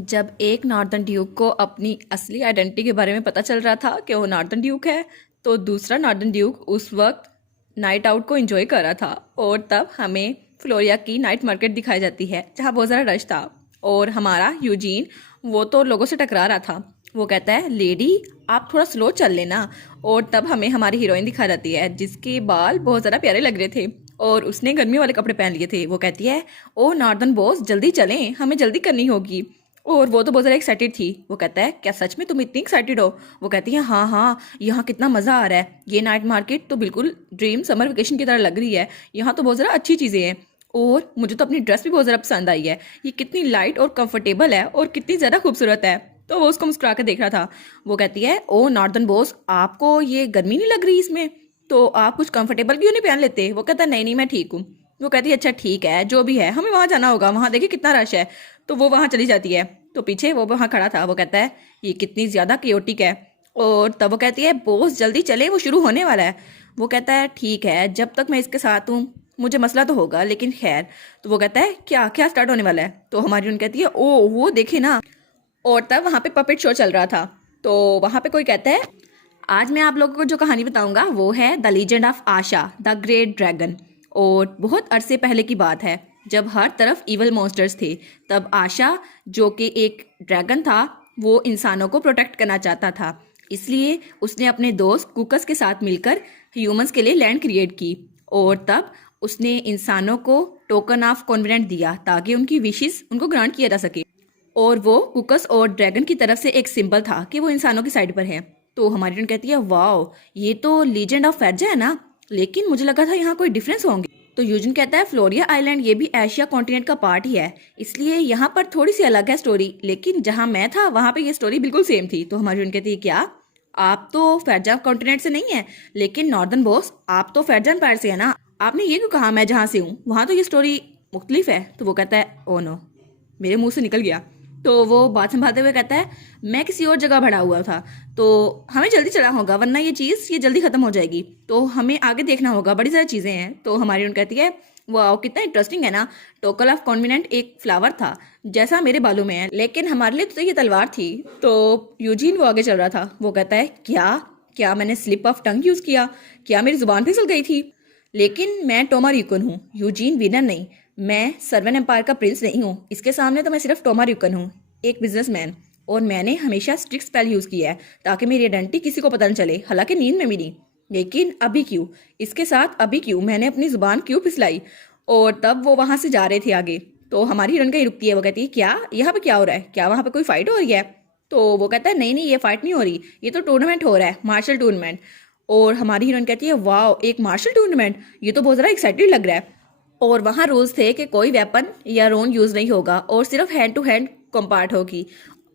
जब एक northern Duke को अपनी असली आइडेंटिटी के बारे में पता चल रहा था कि वो नॉर्दर्न ड्यूक है, तो दूसरा नॉर्दर्न ड्यूक उस वक्त नाइट आउट को एंजॉय कर रहा था। और तब हमें फ्लोरिया की नाइट मार्केट दिखाई जाती है जहाँ बहुत ज़्यादा रश था। और हमारा यूजीन वो तो लोगों से टकरा रहा था। वो कहता है, लेडी आप थोड़ा स्लो चल लेना। और तब हमें हमारी हीरोइन दिखा जाती है जिसके बाल बहुत ज़्यादा प्यारे लग रहे थे और उसने गर्मी वाले कपड़े पहन लिए थे। वो कहती है, ओ नॉर्दर्न बॉस जल्दी चलें, हमें जल्दी करनी होगी। और वो तो बहुत ज़्यादा एक्साइटेड थी। वो कहता है, क्या सच में तुम इतनी एक्साइटेड हो? वो कहती है, हाँ हाँ, यहाँ कितना मज़ा आ रहा है। ये नाइट मार्केट तो बिल्कुल ड्रीम समर वेकेशन की तरह लग रही है। यहाँ तो बहुत ज़्यादा अच्छी चीज़ें हैं और मुझे तो अपनी ड्रेस भी बहुत ज़्यादा पसंद आई है। ये कितनी लाइट और कंफर्टेबल है और कितनी ज़्यादा खूबसूरत है। तो वो उसको मुस्कुरा कर देख रहा था। वो कहती है, ओ नॉर्दर्न बॉस आपको ये गर्मी नहीं लग रही इसमें? तो आप कुछ कंफर्टेबल क्यों नहीं पहन लेते? वो कहता है, नहीं नहीं मैं ठीक हूँ। वो कहती है, अच्छा ठीक है, जो भी है हमें वहाँ जाना होगा, वहाँ देखिए कितना रश है। तो वो वहाँ चली जाती है। तो पीछे वो वहाँ खड़ा था। वो कहता है, ये कितनी ज़्यादा केओटिक है। और तब वो कहती है, बॉस जल्दी चले, वो शुरू होने वाला है। वो कहता है, ठीक है, जब तक मैं इसके साथ हूँ मुझे मसला तो होगा, लेकिन खैर। तो वो कहता है, क्या क्या स्टार्ट होने वाला है? तो हमारी उन कहती है, ओ वो देखे ना। और तब वहाँ पे पपेट शो चल रहा था। तो वहाँ पे कोई कहता है, आज मैं आप लोगों को जो कहानी बताऊंगा वो है the legend of Asha the great dragon. और बहुत अरसे पहले की बात है जब हर तरफ इवल मॉन्स्टर्स थे। तब आशा जो कि एक ड्रैगन था वो इंसानों को प्रोटेक्ट करना चाहता था। इसलिए उसने अपने दोस्त कुकस के साथ मिलकर ह्यूमंस के लिए लैंड क्रिएट की। और तब उसने इंसानों को टोकन ऑफ कॉन्फिडेंट दिया ताकि उनकी विशेस उनको ग्रांट किया जा सके। और वो कुकस और ड्रैगन की तरफ से एक सिंबल था कि वो इंसानों की साइड पर है। तो हमारी टीम कहती है, वाओ ये तो लीजेंड ऑफ फैरजा है ना, लेकिन मुझे लगा था यहाँ कोई डिफरेंस होंगे। तो यूजन कहता है, फ्लोरिया आइलैंड ये भी एशिया कॉन्टिनेंट का पार्ट ही है, इसलिए यहाँ पर थोड़ी सी अलग है स्टोरी, लेकिन जहाँ मैं था वहाँ पे ये स्टोरी बिल्कुल सेम थी। तो हमारी टीम कहती है, क्या आप तो फैरजा कॉन्टिनेंट से नहीं है? लेकिन नॉर्दर्न बॉस आप तो फैरजा एम्पायर से है ना, आपने ये क्यों कहा मैं जहाँ से हूँ वहाँ तो ये स्टोरी मुख्तलिफ है? तो वो कहता है, ओ नो, मेरे मुंह से निकल गया। तो वो बात संभालते हुए कहता है, मैं किसी और जगह भरा हुआ था, तो हमें जल्दी चलना होगा वरना ये जल्दी खत्म हो जाएगी। तो हमें आगे देखना होगा, बड़ी सारी चीज़ें हैं। तो हमारी उन कहती है, वाह कितना इंटरेस्टिंग है ना। टोकल ऑफ कॉन्विनेंट एक फ्लावर था जैसा मेरे बालों में है, लेकिन हमारे लिए तो ये तलवार थी। तो यूजीन वो आगे चल रहा था। वो कहता है, क्या क्या मैंने स्लिप ऑफ टंग यूज़ किया? क्या मेरी जुबान फिसल गई थी? लेकिन मैं टोमा र्यूकन हूँ, यूजीन विनर नहीं। मैं सर्वन एम्पायर का प्रिंस नहीं हूँ, इसके सामने तो मैं सिर्फ टोमा र्यूकन हूँ, एक बिजनेसमैन। और मैंने हमेशा स्ट्रिक्ट स्पेल यूज़ किया है ताकि मेरी आइडेंटिटी किसी को पता न चले, हालांकि नींद में भी नहीं। लेकिन अभी क्यों, इसके साथ अभी क्यों, मैंने अपनी जुबान क्यों फिसलाई? और तब वो वहाँ से जा रहे थे आगे। तो हमारी हिरन कहीं रुकती है। वो कहती है, क्या यहाँ पे क्या हो रहा है? क्या वहाँ पे कोई फाइट हो रही है? तो वो कहता है, नहीं नहीं ये फाइट नहीं हो रही, ये तो टूर्नामेंट हो रहा है, मार्शल टूर्नामेंट। और हमारी हीरोइन कहती है, वाह एक मार्शल टूर्नामेंट, ये तो बहुत ज़्यादा एक्साइटेड लग रहा है। और वहाँ रूल्स थे कि कोई वेपन या रोन यूज़ नहीं होगा और सिर्फ हैंड टू हैंड कॉम्बाट होगी।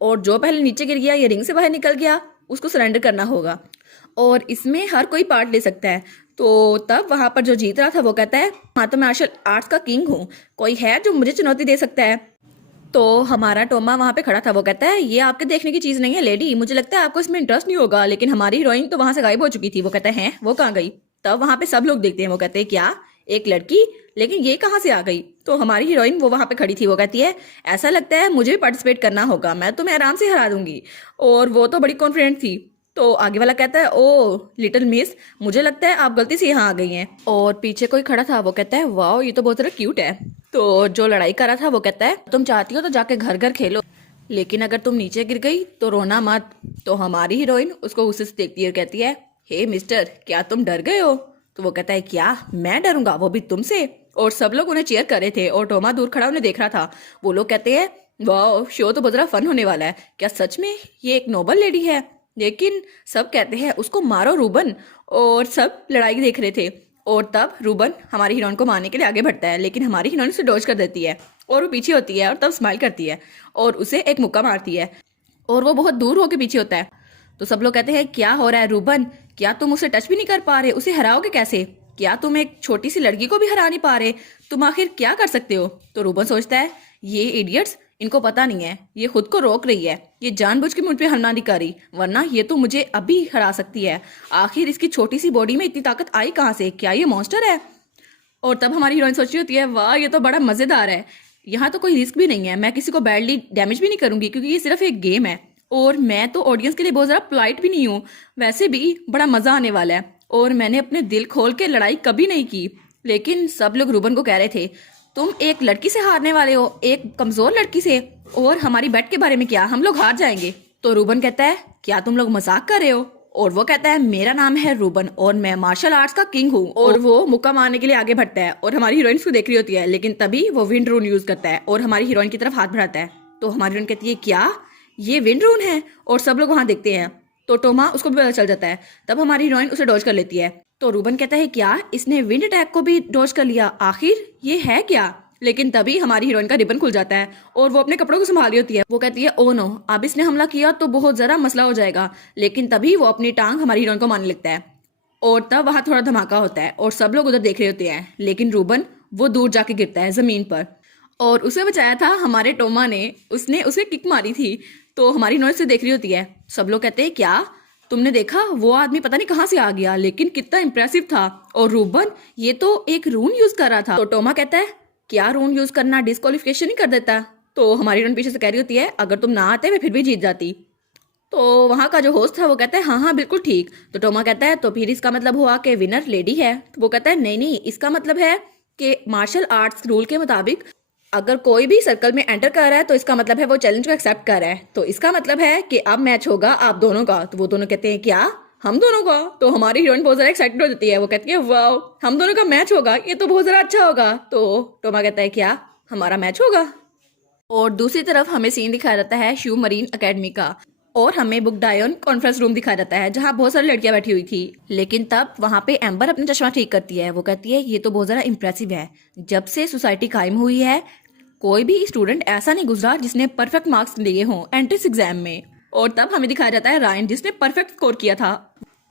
और जो पहले नीचे गिर गया या रिंग से बाहर निकल गया उसको सरेंडर करना होगा। और इसमें हर कोई पार्ट ले सकता है। तो तब वहाँ पर जो जीत रहा था वो कहता है, हाँ तो मैं मार्शल आर्ट्स का किंग हूँ, कोई है जो मुझे चुनौती दे सकता है? तो हमारा टोमा वहाँ पे खड़ा था। वो कहता है, ये आपके देखने की चीज़ नहीं है लेडी, मुझे लगता है आपको इसमें इंटरेस्ट नहीं होगा। लेकिन हमारी हीरोइन तो वहाँ से गायब हो चुकी थी। वो कहता है, हैं वो कहाँ गई? तब वहाँ पे सब लोग देखते हैं। वो कहते हैं, क्या एक लड़की, लेकिन ये कहाँ से आ गई? तो हमारी हीरोइन वो वहाँ पे खड़ी थी। वो कहती है, ऐसा लगता है मुझे भी पार्टिसिपेट करना होगा, मैं तुम्हें आराम से हरा दूंगी। और वो तो बड़ी कॉन्फिडेंट थी। तो आगे वाला कहता है, ओ लिटिल मिस, मुझे लगता है आप गलती से यहाँ आ गई हैं। और पीछे कोई खड़ा था। वो कहता है, वाह ये तो बहुत ज़्यादा क्यूट है। तो जो लड़ाई कर रहा था वो कहता है, तुम चाहती हो तो जाके घर घर खेलो, लेकिन अगर तुम नीचे गिर गई तो रोना मत। तो हमारी हीरोइन उसको गुस्से से देखती है और कहती है, हे मिस्टर क्या तुम डर गए हो? तो वो कहता है, क्या मैं डरूंगा, वो भी तुमसे? और सब लोग उन्हें चेयर कर रहे थे और टोमा दूर खड़ा उन्हें देख रहा था। वो लोग कहते हैं, वाह शो तो बहुत ज़्यादा फन होने वाला है, क्या सच में ये एक नोबल लेडी है? लेकिन सब कहते हैं, उसको मारो रूबन। और सब लड़ाई देख रहे थे। और तब रूबन हमारी हीरोइन को मारने के लिए आगे बढ़ता है, लेकिन हमारी हीरोइन उसे डॉज कर देती है और वो पीछे होती है और तब स्माइल करती है और उसे एक मुक्का मारती है और वो बहुत दूर होकर पीछे होता है। तो सब लोग कहते हैं, क्या हो रहा है रूबन, क्या तुम उसे टच भी नहीं कर पा रहे? उसे हराओगे कैसे? क्या तुम एक छोटी सी लड़की को भी हरा नहीं पा रहे? तुम आखिर क्या कर सकते हो? तो रूबन सोचता है, ये इडियट्स, इनको पता नहीं है, ये खुद को रोक रही है, ये जानबूझ के मुझ पे हमला नहीं कर रही, वरना ये तो मुझे अभी हरा सकती है। आखिर इसकी छोटी सी बॉडी में इतनी ताकत आई कहाँ से? क्या ये मॉन्स्टर है? और तब हमारी हीरोइन सोच रही होती है, वाह ये तो बड़ा मजेदार है, यहाँ तो कोई रिस्क भी नहीं है, मैं किसी को बैडली डैमेज भी नहीं करूंगी क्योंकि ये सिर्फ एक गेम है और मैं तो ऑडियंस के लिए बहुत ज़्यादा पोलाइट भी नहीं हूँ। वैसे भी बड़ा मज़ा आने वाला है और मैंने अपने दिल खोल के लड़ाई कभी नहीं की। लेकिन सब लोग रूबन को कह रहे थे तुम एक लड़की से हारने वाले हो, एक कमज़ोर लड़की से, और हमारी बेट के बारे में क्या, हम लोग हार जाएंगे। तो रूबन कहता है क्या तुम लोग मजाक कर रहे हो? और वो कहता है मेरा नाम है रूबन और मैं मार्शल आर्ट्स का किंग हूँ। और वो मुक्का मारने के लिए आगे बढ़ता है और हमारी हीरोइन उसको देख रही होती है, लेकिन तभी वो विंड रून यूज करता है और हमारी हीरोइन की तरफ हाथ बढ़ाता है। तो हमारी हीरोइन कहती है क्या ये विंड रून है? और सब लोग वहां देखते हैं तो टोमा उसको भी पता चल जाता है। तब हमारी हीरोइन उसे डॉज कर लेती है। तो रूबन कहता है क्या इसने विंड अटैक को भी डॉज कर लिया, आखिर ये है क्या? लेकिन तभी हमारी हीरोइन का रिबन खुल जाता है और वो अपने कपड़ों को संभाल रही होती है। वो कहती है ओ नो, अब इसने हमला किया तो बहुत जरा मसला हो जाएगा। लेकिन तभी वो अपनी टांग हमारी हीरोइन को मारने लगता है और तब वहां थोड़ा धमाका होता है और सब लोग उधर देख रहे होते हैं। लेकिन रूबन वो दूर जाके गिरता है जमीन पर और उसे बचाया था हमारे टोमा ने, उसने उसे किक मारी थी। तो हमारी हीरोइन से देख रही होती है। सब लोग कहते हैं क्या तुमने देखा वो आदमी पता नहीं कहाँ से आ गया, लेकिन कितना इंप्रेसिव था। और रूबन ये तो एक रून यूज कर रहा था। तो टोमा कहता है क्या रून यूज करना डिस्क्वालिफिकेशन नहीं कर देता? तो हमारी हीरोइन पीछे से कह रही होती है अगर तुम ना आते मैं फिर भी जीत जाती। तो वहां का जो होस्ट था वो कहता है हाँ हाँ बिल्कुल ठीक। तो टोमा कहता है तो फिर इसका मतलब हुआ कि विनर लेडी है? तो वो कहता है नहीं नहीं, इसका मतलब है कि मार्शल आर्ट्स रूल के मुताबिक अगर कोई भी सर्कल में एंटर कर रहा है तो इसका मतलब है वो चैलेंज को एक्सेप्ट कर रहा है। तो इसका मतलब है कि अब मैच होगा आप दोनों का। तो वो दोनों कहते हैं क्या हम दोनों का? तो हमारी हीरोइन बहुत ज्यादा एक्साइटेड हो जाती है। वो कहती है वाओ हम दोनों का मैच होगा, ये तो बहुत ज्यादा अच्छा होगा। तो टोमा कहता है क्या हमारा मैच होगा? और दूसरी तरफ हमें सीन दिखाया जाता है शिव मरीन एकेडमी का और हमें बुकडायन कॉन्फ्रेंस रूम दिखाया जाता है जहाँ बहुत सारी लड़कियां बैठी हुई थी। लेकिन तब वहां पे एम्बर अपना चश्मा ठीक करती है। वो कहती है ये तो बहुत ज्यादा इंप्रेसिव है, जब से सोसाइटी कायम हुई है कोई भी स्टूडेंट ऐसा नहीं गुजरा जिसने परफेक्ट मार्क्स लिए हों एंट्रेंस एग्जाम में। और तब हमें दिखाया जाता है रायन जिसने परफेक्ट स्कोर किया था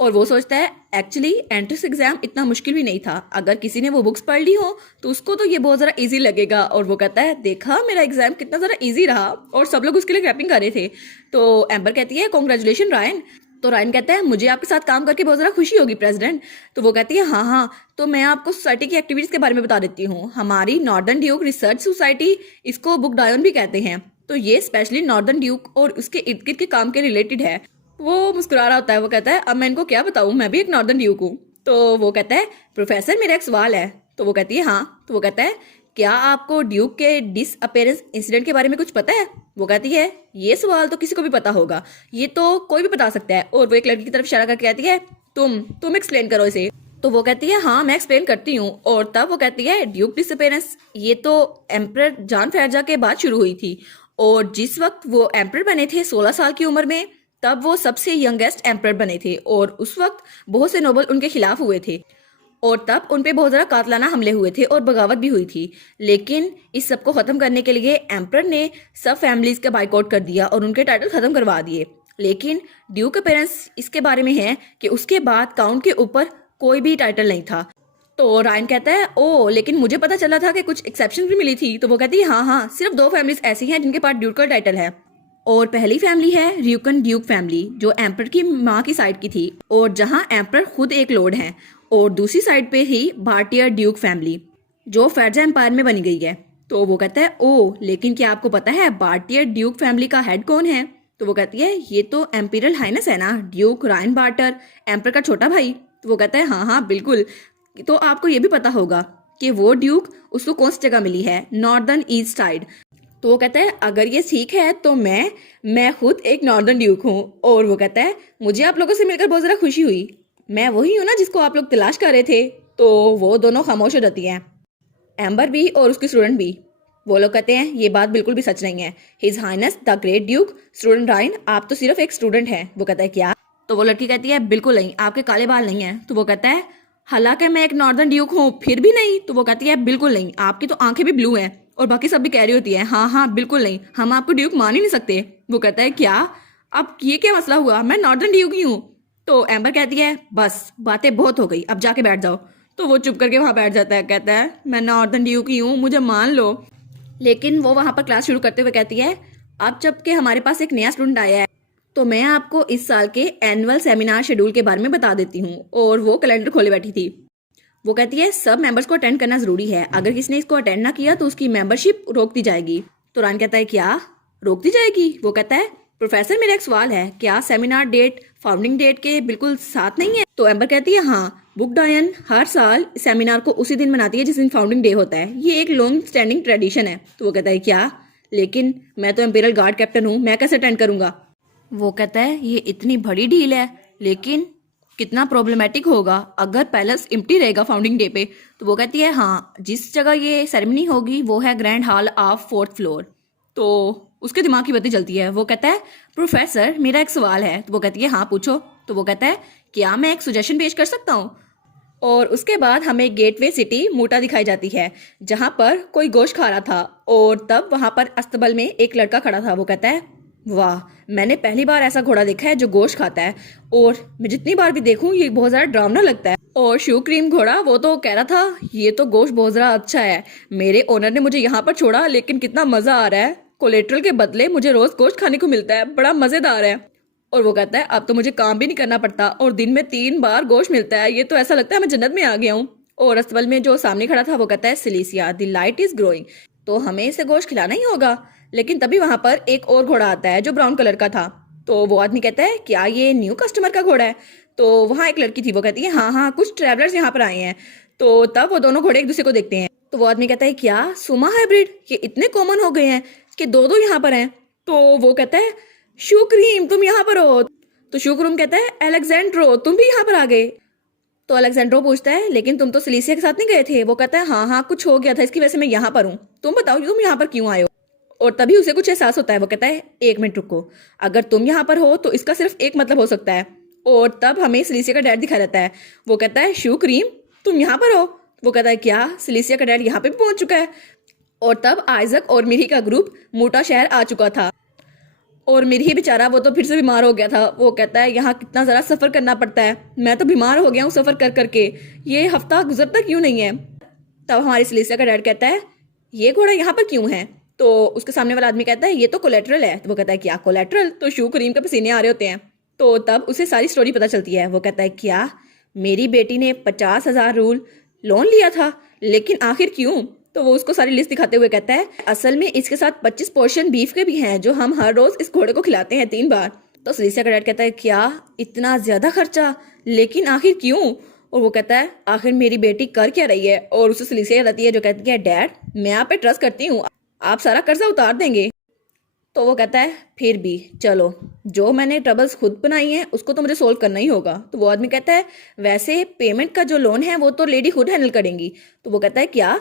और वो सोचता है एक्चुअली एंट्रेंस एग्जाम इतना मुश्किल भी नहीं था, अगर किसी ने वो बुक्स पढ़ ली हो तो उसको तो ये बहुत ज़रा इजी लगेगा। और वो कहता है देखा मेरा एग्जाम कितना ज़रा इजी रहा, और सब लोग उसके लिए क्लैपिंग कर रहे थे। तो एम्बर कहती है कॉन्ग्रेचुलेशन रायन। तो रायन कहता है मुझे आपके साथ काम करके बहुत ज़्यादा खुशी होगी प्रेसिडेंट। तो वो कहती है हाँ हाँ, तो मैं आपको सोसाइटी की एक्टिविटीज़ के बारे में बता देती हूँ। हमारी नॉर्दर्न ड्यूक रिसर्च सोसाइटी, इसको बुकडायन भी कहते हैं, तो ये स्पेशली नॉर्दर्न ड्यूक और उसके इर्द गिर्द के काम के रिलेटेड है। वो मुस्कुरा रहा होता है। वो कहता है अब मैं इनको क्या बताऊँ, मैं भी एक नॉर्दर्न ड्यूक हूँ। तो वो कहता है प्रोफेसर मेरा एक सवाल है। तो वो कहती है हाँ। तो वो कहता है क्या आपको ड्यूक के डिसअपेरेंस इंसिडेंट के बारे में कुछ पता है? वो कहती है ये सवाल तो किसी को भी पता होगा, ये तो कोई भी बता सकता है। और वो एक लड़की की तरफ इशारा करके कहती है तुम एक्सप्लेन करो इसे। तो वो कहती है हाँ मैं एक्सप्लेन करती हूँ। और तब वो कहती है ड्यूक डिसअपेरेंस ये तो एम्परर जॉन फेरजा के बाद शुरू हुई थी, और जिस वक्त वो एम्परर बने थे 16 साल की उम्र में, तब वो सबसे यंगेस्ट एम्परर बने थे और उस वक्त बहुत से नोबल उनके खिलाफ हुए थे और तब उन पे बहुत ज़्यादा कातलाना हमले हुए थे और बगावत भी हुई थी। लेकिन इस सब को ख़त्म करने के लिए एम्परर ने सब फैमिलीज़ का बाइकआउट कर दिया और उनके टाइटल ख़त्म करवा दिए। लेकिन ड्यूक के पेरेंट्स इसके बारे में है कि उसके बाद काउंट के ऊपर कोई भी टाइटल नहीं था। तो रायन कहता है ओ लेकिन मुझे पता चला था कि कुछ एक्सेप्शन भी मिली थी। तो वो कहती है हाँ हाँ, सिर्फ 2 फैमिलीज ऐसी हैं जिनके पास ड्यूक का टाइटल है, और पहली फैमिली है र्यूकन ड्यूक फैमिली जो एम्परर की माँ की साइड की थी और जहाँ एम्परर खुद एक लॉर्ड हैं, और दूसरी साइड पे ही बार्टियर ड्यूक फैमिली जो फेरजा एम्पायर में बनी गई है। तो वो कहता है ओ लेकिन क्या आपको पता है बार्टियर ड्यूक फैमिली का हेड कौन है? तो वो कहती है ये तो एम्पीरियल हाइनेस है ना, ड्यूक रायन बार्टर, एम्परर का छोटा भाई। तो वो कहता है हाँ हाँ बिल्कुल, तो आपको ये भी पता होगा कि वो ड्यूक उसको कौन सी जगह मिली है, नॉर्दर्न ईस्ट साइड। तो वो कहता है अगर ये ठीक है तो मैं खुद एक नॉर्दर्न ड्यूक हूँ। और वो कहता है मुझे आप लोगों से मिलकर बहुत ज़्यादा खुशी हुई, मैं वही हूँ ना जिसको आप लोग तलाश कर रहे थे। तो वो दोनों खामोश हो जाती हैं, एम्बर भी और उसकी स्टूडेंट भी। वो लोग कहते हैं ये बात बिल्कुल भी सच नहीं है, his highness the great duke student Ryan आप तो सिर्फ एक स्टूडेंट हैं। वो कहता है क्या? तो वो लड़की कहती है बिल्कुल नहीं, आपके काले बाल नहीं है। तो वो कहता है हालांकि मैं एक नॉर्दर्न ड्यूक हूँ फिर भी नहीं। तो वो कहती है बिल्कुल नहीं, आपकी तो आंखें भी ब्लू हैं। और बाकी सब भी कह रही होती है हाँ हाँ बिल्कुल नहीं, हम आपको ड्यूक मान ही नहीं सकते। वो कहता है क्या, अब ये क्या मसला हुआ, मैं नॉर्दर्न ड्यूक ही हूँ। तो एम्बर कहती है बस बातें बहुत हो गई, अब जाके बैठ जाओ। तो वो चुप करके वहां बैठ जाता है, कहता है मैं नॉर्दर्न ड्यूक ही हूँ, मुझे मान लो। लेकिन वो वहां पर क्लास शुरू करते हुए कहती है अब जबकि हमारे पास एक नया स्टूडेंट आया है तो मैं आपको इस साल के एनुअल सेमिनार शेड्यूल के बारे में बता देती हूँ। और वो कैलेंडर खोले बैठी थी वो कहती है सब मेंबर्स को अटेंड करना जरूरी है, अगर किसी ने इसको अटेंड ना किया तो उसकी मेंबरशिप रोक दी जाएगी। तो रान कहता है क्या रोक दी जाएगी? वो कहता है प्रोफेसर मेरा एक सवाल है, क्या सेमिनार डेट फाउंडिंग डेट के बिल्कुल साथ नहीं है? तो एम्बर कहती है हाँ, बुक डायन हर साल सेमिनार को उसी दिन मनाती है जिस दिन फाउंडिंग डे होता है, ये एक लॉन्ग स्टैंडिंग ट्रेडिशन है। तो वो कहता है क्या, लेकिन मैं तो एम्पेरियल गार्ड कैप्टन हूँ, मैं कैसे अटेंड करूंगा? वो कहता है ये इतनी बड़ी डील है, लेकिन कितना प्रॉब्लमेटिक होगा अगर पैलेस एम्प्टी रहेगा फाउंडिंग डे पे? तो वो कहती है हाँ, जिस जगह ये सेरेमनी होगी वो है grand hall of 4th floor. तो उसके दिमाग की बत्ती जलती है। वो कहता है प्रोफेसर मेरा एक सवाल है। तो वो कहती है हाँ पूछो। तो वो कहता है क्या मैं एक सुजेशन पेश कर सकता हूँ? और उसके बाद हमें गेटवे सिटी मूटा दिखाई जाती है, जहां पर कोई गोश्त खा रहा था और तब वहां पर अस्तबल में एक लड़का खड़ा था। वो कहता है वाह, मैंने पहली बार ऐसा घोड़ा देखा है जो गोश्त खाता है, और मैं जितनी बार भी देखूं ये बहुत ज्यादा डरावना लगता है। और शू क्रीम घोड़ा वो तो कह रहा था ये तो गोश्त बहुत ज्यादा अच्छा है, मेरे ओनर ने मुझे यहाँ पर छोड़ा लेकिन कितना मजा आ रहा है, कोलेट्रल के बदले मुझे रोज गोश्त खाने को मिलता है, बड़ा मजेदार है। और वो कहता है अब तो मुझे काम भी नहीं करना पड़ता और दिन में 3 बार गोश्त मिलता है, ये तो ऐसा लगता है मैं जन्नत में आ गया हूँ। और अस्तबल में जो सामने खड़ा था वो कहता है सिलीसिया द लाइट इज ग्रोइंग, तो हमें इसे गोश्त खिलाना ही होगा। लेकिन तभी वहां पर एक और घोड़ा आता है जो ब्राउन कलर का था। तो वो आदमी कहता है क्या ये न्यू कस्टमर का घोड़ा है? तो वहां एक लड़की थी, वो कहती है हाँ हाँ, कुछ ट्रैवलर्स यहाँ पर आए हैं। तो तब वो दोनों घोड़े एक दूसरे को देखते हैं। तो वो आदमी कहता है क्या सुमा हाइब्रिड ये इतने कॉमन हो गए हैं कि दो दो यहाँ पर हैं? तो वो कहता है शू क्रीम तुम यहाँ पर हो। तो शू क्रीम कहता है अलेक्जेंड्रो तुम भी यहाँ पर आ गए। तो अलेक्जेंड्रो पूछता है लेकिन तुम तो सिलीसिया के साथ नहीं गए थे? वो कहता है हाँ हाँ, कुछ हो गया था इसकी वजह से मैं यहाँ पर हूँ, तुम बताओ तुम यहाँ पर क्यों आए हो? और तभी उसे कुछ एहसास होता है। वो कहता है 1 मिनट रुको, अगर तुम यहाँ पर हो तो इसका सिर्फ एक मतलब हो सकता है। और तब हमें सिलीसिया का डैड दिखाई देता है। वो कहता है शू क्रीम तुम यहाँ पर हो? वो कहता है क्या सिलीसिया का डैड यहाँ पे भी पहुंच चुका है? और तब आइजक और मिरी का ग्रुप मोटा शहर आ चुका था, और मिरी बेचारा वो तो फिर से बीमार हो गया था। वो कहता है यहाँ कितना ज़रा सफ़र करना पड़ता है, मैं तो बीमार हो गया हूँ सफ़र कर करके, ये हफ्ता गुजरता क्यों नहीं है? तब हमारी सिलीसिया का डैड कहता है ये घोड़ा यहाँ पर क्यों है? तो उसके सामने वाला आदमी कहता है ये तो कोलेट्रल है। तो वो कहता है क्या कोलेट्रल? तो शू क्रीम के पसीने आ रहे होते हैं। तो तब उसे सारी स्टोरी पता चलती है। वो कहता है क्या मेरी बेटी ने 50,000 रूल लोन लिया था, लेकिन आखिर क्यों? तो वो उसको सारी लिस्ट दिखाते हुए कहता है असल में इसके साथ 25 पोर्शन बीफ के भी हैं जो हम हर रोज इस घोड़े को खिलाते हैं 3 बार। तो सिलीसिया का डैड कहता है क्या इतना ज्यादा खर्चा, लेकिन आखिर क्यों? और वो कहता है आखिर मेरी बेटी कर क्या रही है? और उसे सिलीसिया याद आती है जो कहती है डैड मैं आप पे ट्रस्ट करती हूँ, आप सारा कर्जा उतार देंगे। तो वो कहता है फिर भी चलो, जो मैंने ट्रबल्स खुद बनाई हैं उसको तो मुझे सोल्व करना ही होगा। तो वो आदमी कहता है वैसे पेमेंट का जो लोन है वो तो लेडी खुद हैंडल करेंगी। तो वो कहता है क्या?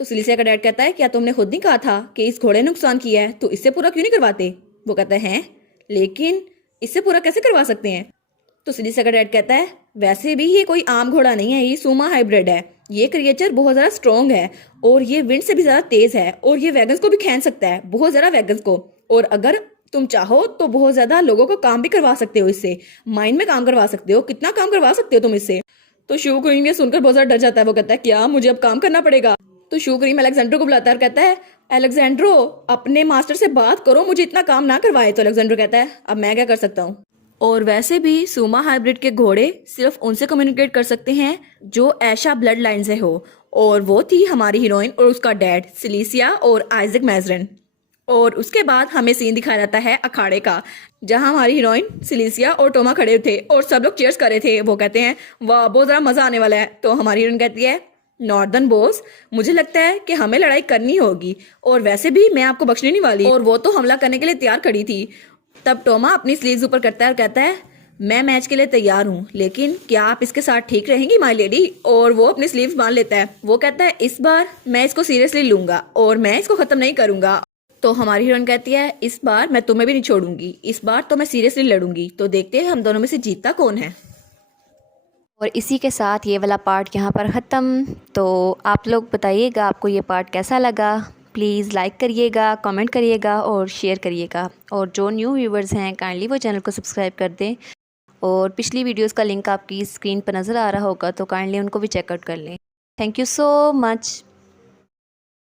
तो सिलीसिया का डैड कहता है क्या तुमने खुद नहीं कहा था कि इस घोड़े ने नुकसान किया है, तो इससे पूरा क्यों नहीं करवाते? वो कहता है लेकिन इससे पूरा कैसे करवा सकते हैं? तो सिलीसिया का डैड कहता है वैसे भी ये कोई आम घोड़ा नहीं है, ये सुमा हाइब्रिड है, ये क्रिएचर बहुत ज़्यादा स्ट्रॉन्ग है और ये विंड से भी ज़्यादा तेज है और ये वैगन्स को भी खींच सकता है, बहुत ज़्यादा वैगन्स को, और अगर तुम चाहो तो बहुत ज़्यादा लोगों को काम भी करवा सकते हो इससे, माइन में काम करवा सकते हो, कितना काम करवा सकते हो तुम इससे। तो शू क्रीम ये सुनकर बहुत ज़्यादा डर जाता है। वो कहता है क्या मुझे अब काम करना पड़ेगा? तो शू क्रीम अलेक्जेंड्रो को बुलाता है और कहता है अलेक्जेंड्रो अपने मास्टर से बात करो, मुझे इतना काम ना करवाए। तो अलेक्जेंड्रो कहता है अब मैं क्या कर सकता हूँ? और वैसे भी सुमा हाइब्रिड के घोड़े सिर्फ उनसे कम्युनिकेट कर सकते हैं जो ऐशा ब्लड लाइन से हो, और वो थी हमारी हीरोइन और उसका डैड सिलीसिया और आइजक मैजरन। और उसके बाद हमें सीन दिखाया जाता है अखाड़े का, जहां हमारी हीरोइन सिलीसिया और टोमा खड़े थे और सब लोग चीयर्स कर रहे थे। वो कहते हैं वाह बहुत ज़रा मज़ा आने वाला है। तो हमारी हीरोइन कहती है नॉर्दर्न बॉस मुझे लगता है कि हमें लड़ाई करनी होगी, और वैसे भी मैं आपको बख्शने नहीं वाली। और वो तो हमला करने के लिए तैयार खड़ी थी। तब टोमा अपनी स्लीव्स ऊपर करता है और कहता है मैं मैच के लिए तैयार हूँ, लेकिन क्या आप इसके साथ ठीक रहेंगी माय लेडी? और वो अपनी स्लीव्स बांध लेता है। वो कहता है इस बार मैं इसको सीरियसली लूंगा और मैं इसको खत्म नहीं करूंगा। तो हमारी हीरोइन कहती है इस बार मैं तुम्हें भी नहीं छोड़ूंगी, इस बार तो मैं सीरियसली लड़ूंगी। तो देखते हैं हम दोनों में से जीतता कौन है। और इसी के साथ ये वाला पार्ट यहाँ पर ख़त्म। तो आप लोग बताइएगा आपको ये पार्ट कैसा लगा। प्लीज़ लाइक करिएगा, कमेंट करिएगा और शेयर करिएगा। और जो न्यू व्यूवर्स हैं काइंडली वो चैनल को सब्सक्राइब कर दें। और पिछली वीडियोस का लिंक आपकी स्क्रीन पर नज़र आ रहा होगा, तो काइंडली उनको भी चेकआउट कर लें। Thank you so much.